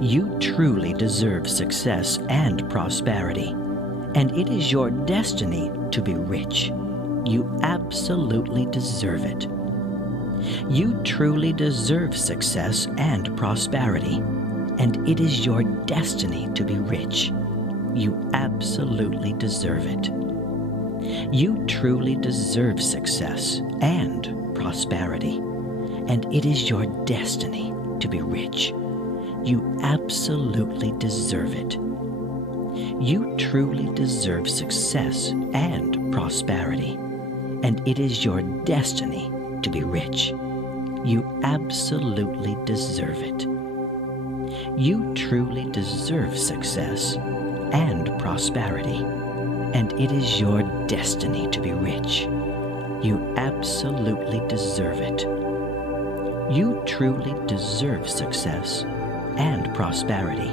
You truly deserve success and prosperity, and it is your destiny to be rich. You absolutely deserve it. You truly deserve success and prosperity, and it is your destiny to be rich. You absolutely deserve it. You truly deserve success and prosperity, and it is your destiny to be rich. You absolutely deserve it. You truly deserve success and prosperity, and it is your destiny to be rich. You absolutely deserve it. You truly deserve success and prosperity, and it is your destiny to be rich. You absolutely deserve it. You truly deserve success and prosperity,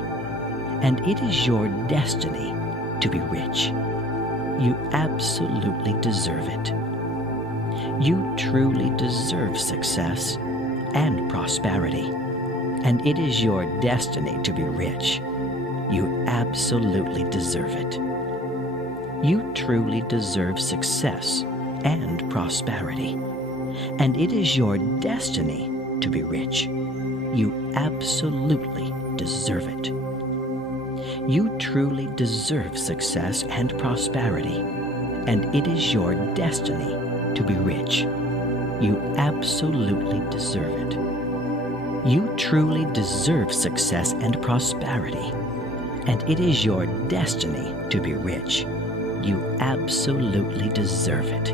and it is your destiny to be rich. You absolutely deserve it. You truly deserve success and prosperity, and it is your destiny to be rich. You absolutely deserve it. You truly deserve success and prosperity, and it is your destiny to be rich. You absolutely deserve it. You truly deserve success and prosperity, and it is your destiny to be rich. You absolutely deserve it. You truly deserve success and prosperity, and it is your destiny to be rich. You absolutely deserve it.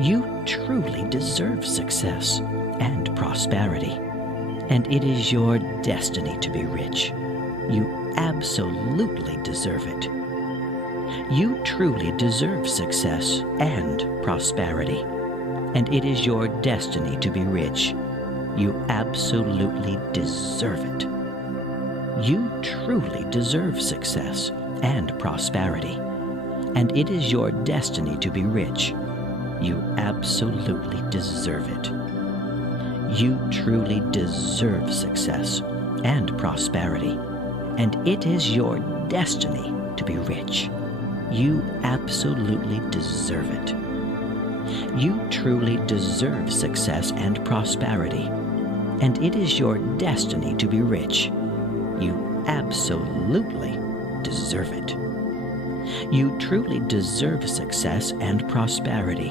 You truly deserve success and prosperity, and it is your destiny to be rich. You absolutely deserve it. You truly deserve success and prosperity, and it is your destiny to be rich. You absolutely deserve it. You truly deserve success and prosperity, and it is your destiny to be rich. You absolutely deserve it. You truly deserve success and prosperity, and it is your destiny to be rich. You absolutely deserve it. You truly deserve success and prosperity, and it is your destiny to be rich. You absolutely deserve it. You truly deserve success and prosperity,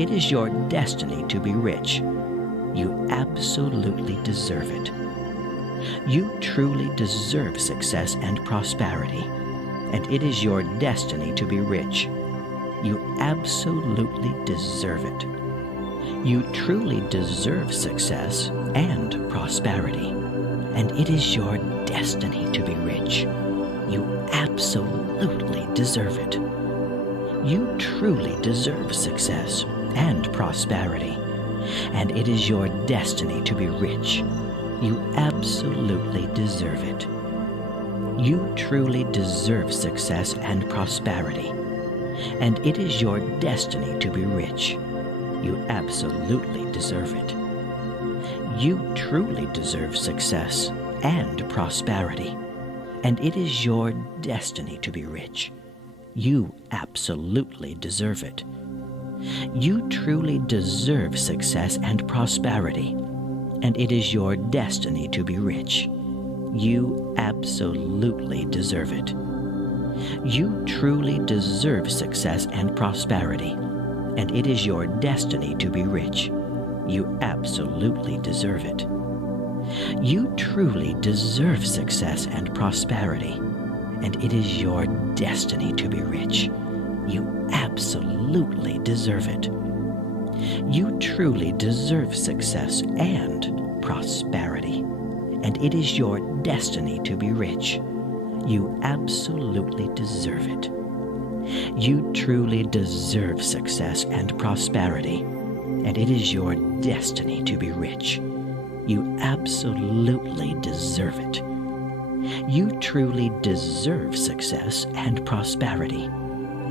and it is your destiny to be rich. You absolutely deserve it. You truly deserve success and prosperity, and it is your destiny to be rich. You absolutely deserve it. You truly deserve success and prosperity, and it is your destiny to be rich. You absolutely deserve it. You truly deserve success and prosperity, and it is your destiny to be rich. You absolutely deserve it. You truly deserve success and prosperity, and it is your destiny to be rich. You absolutely deserve it. You truly deserve success and prosperity, and it is your destiny to be rich. You absolutely deserve it. You truly deserve success and prosperity, and it is your destiny to be rich. You absolutely deserve it. You truly deserve success and prosperity, and it is your destiny to be rich. You absolutely deserve it. You truly deserve success and prosperity, and it is your destiny to be rich. You absolutely deserve it. You truly deserve success and prosperity, and it is your destiny to be rich. You absolutely deserve it. You truly deserve success and prosperity, and it is your destiny to be rich. You absolutely deserve it. You truly deserve success and prosperity,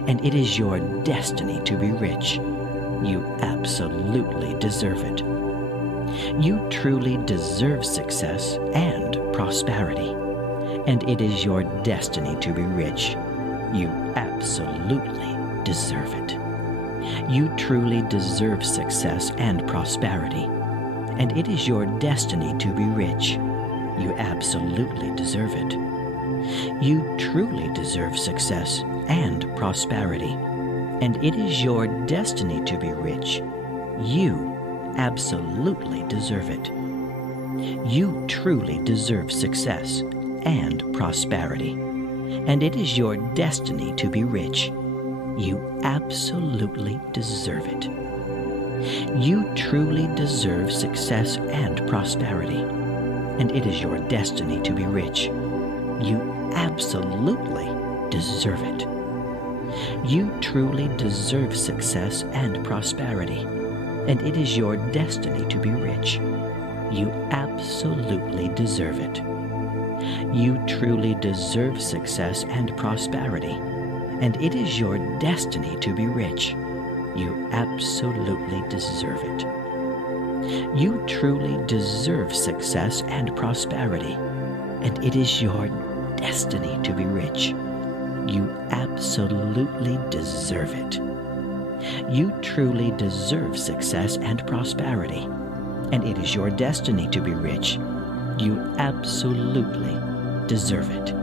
and it is your destiny to be rich. You absolutely deserve it. You truly deserve success and prosperity, prosperity, and it is your destiny to be rich. You absolutely deserve it. You truly deserve success and prosperity, and it is your destiny to be rich. You absolutely deserve it. You truly deserve success and prosperity, and it is your destiny to be rich. You absolutely deserve it. You truly deserve success and prosperity, and it is your destiny to be rich. You absolutely deserve it. You truly deserve success and prosperity, and it is your destiny to be rich. You absolutely deserve it. You truly deserve success and prosperity, and it is your destiny to be rich. You absolutely deserve it. You truly deserve success and prosperity, and it is your destiny to be rich. You absolutely deserve it. You truly deserve success and prosperity, and it is your destiny to be rich. You absolutely deserve it. You truly deserve success and prosperity, and it is your destiny to be rich. You absolutely deserve it.